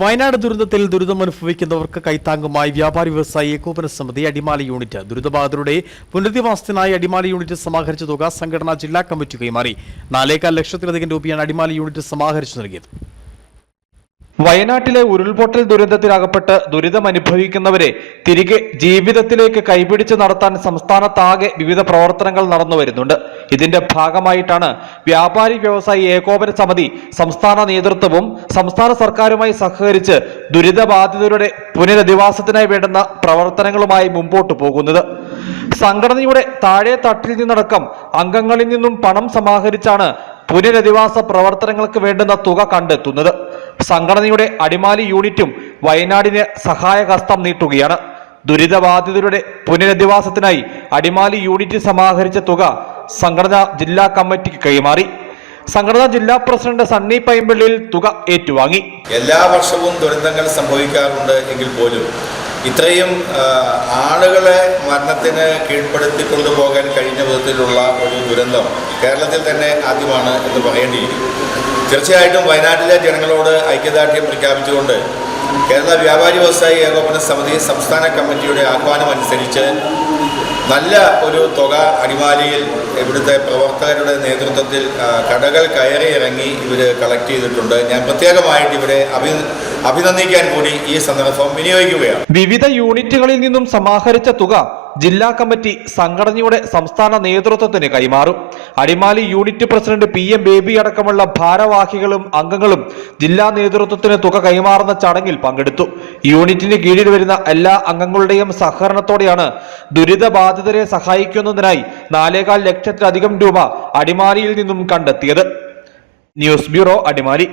വയനാട് ദുരന്തത്തിൽ ദുരിതമനുഭവിക്കുന്നവർക്ക് കൈത്താങ്ങുമായി വ്യാപാരി വ്യവസായി ഏകോപന സമിതി അടിമാലി യൂണിറ്റ് ദുരിതബാധിതരുടെ പുനരധിവാസത്തിനായി അടിമാലി യൂണിറ്റ് സമാഹരിച്ച തുക സംഘടനാ ജില്ലാ കമ്മിറ്റി കൈമാറി 4.4 ലക്ഷത്തിലധികം രൂപയാണ് അടിമാലി യൂണിറ്റ് സമാഹരിച്ചു നൽകിയത്. വയനാട്ടിലെ ഉരുൾപൊട്ടൽ ദുരന്തത്തിലകപ്പെട്ട് ദുരിതമനുഭവിക്കുന്നവരെ തിരികെ ജീവിതത്തിലേക്ക് കൈപിടിച്ച് നടത്താൻ സംസ്ഥാനത്താകെ വിവിധ പ്രവർത്തനങ്ങൾ നടന്നുവരുന്നുണ്ട്. ഇതിന്റെ ഭാഗമായിട്ടാണ് വ്യാപാരി വ്യവസായി ഏകോപന സമിതി സംസ്ഥാന നേതൃത്വവും സംസ്ഥാന സർക്കാരുമായി സഹകരിച്ച് ദുരിതബാധിതരുടെ പുനരധിവാസത്തിനായി വേണ്ടുന്ന പ്രവർത്തനങ്ങളുമായി മുമ്പോട്ട് പോകുന്നത്. സംഘടനയുടെ താഴെ തട്ടിൽ നിന്നടക്കം അംഗങ്ങളിൽ നിന്നും പണം സമാഹരിച്ചാണ് പുനരധിവാസ പ്രവർത്തനങ്ങൾക്ക് വേണ്ടുന്ന തുക കണ്ടെത്തുന്നത്. സംഘടനയുടെ അടിമാലി യൂണിറ്റും വയനാടിന് സഹായഹസ്തം നീട്ടുകയാണ്. ദുരിതബാധിതരുടെ പുനരധിവാസത്തിനായി അടിമാലി യൂണിറ്റ് സമാഹരിച്ച തുക സംഘടനാ ജില്ലാ കമ്മിറ്റിക്ക് കൈമാറി. സംഘടനാ ജില്ലാ പ്രസിഡന്റ് സണ്ണി പൈമ്പള്ളിയിൽ തുക ഏറ്റുവാങ്ങി. എല്ലാ വർഷവും ദുരന്തങ്ങൾ സംഭവിക്കാറുണ്ട് എങ്കിൽ പോലും ഇത്രയും ആളുകളെ മരണത്തിന് കീഴ്പ്പെടുത്തി കൊണ്ടുപോകാൻ കഴിഞ്ഞ വിധത്തിലുള്ള ഒരു ദുരന്തം കേരളത്തിൽ തന്നെ ആദ്യമാണ് എന്ന് പറയേണ്ടിയിരിക്കും. തീർച്ചയായിട്ടും വയനാട്ടിലെ ജനങ്ങളോട് ഐക്യദാർഢ്യം പ്രഖ്യാപിച്ചുകൊണ്ട് കേരള വ്യാപാരി വ്യവസായി ഏകോപന സമിതി സംസ്ഥാന കമ്മിറ്റിയുടെ ആഹ്വാനം അനുസരിച്ച് നല്ല ഒരു തുക അടിമാലിയിൽ ഇവിടുത്തെ പ്രവർത്തകരുടെ നേതൃത്വത്തിൽ കടകൾ കയറി ഇറങ്ങി ഇവർ കളക്ട് ചെയ്തിട്ടുണ്ട്. ഞാൻ പ്രത്യേകമായിട്ട് ഇവരെ അഭിനന്ദിക്കാൻ കൂടി ഈ സന്ദർഭം വിനിയോഗിക്കുകയാണ്. വിവിധ യൂണിറ്റുകളിൽ നിന്നും സമാഹരിച്ച തുക ജില്ലാ കമ്മിറ്റി സംഘടനയുടെ സംസ്ഥാന നേതൃത്വത്തിന് കൈമാറും. Adimali unit president PM baby അടക്കമുള്ള ഭാരവാഹികളും അംഗങ്ങളും ജില്ലാ നേതൃത്വത്തിന് തുക കൈമാറുന്ന ചടങ്ങിൽ പങ്കെടുത്തു. യൂണിറ്റിന് കീഴിൽ വരുന്ന എല്ലാ അംഗങ്ങളുടെയും സഹകരണത്തോടെയാണ് ദുരിതബാധിതരെ സഹായിക്കുന്നതിനായി 4.4 ലക്ഷത്തിലധികം രൂപ അടിമാലിയിൽ നിന്നും കണ്ടെത്തിയത്. News bureau, Adimali.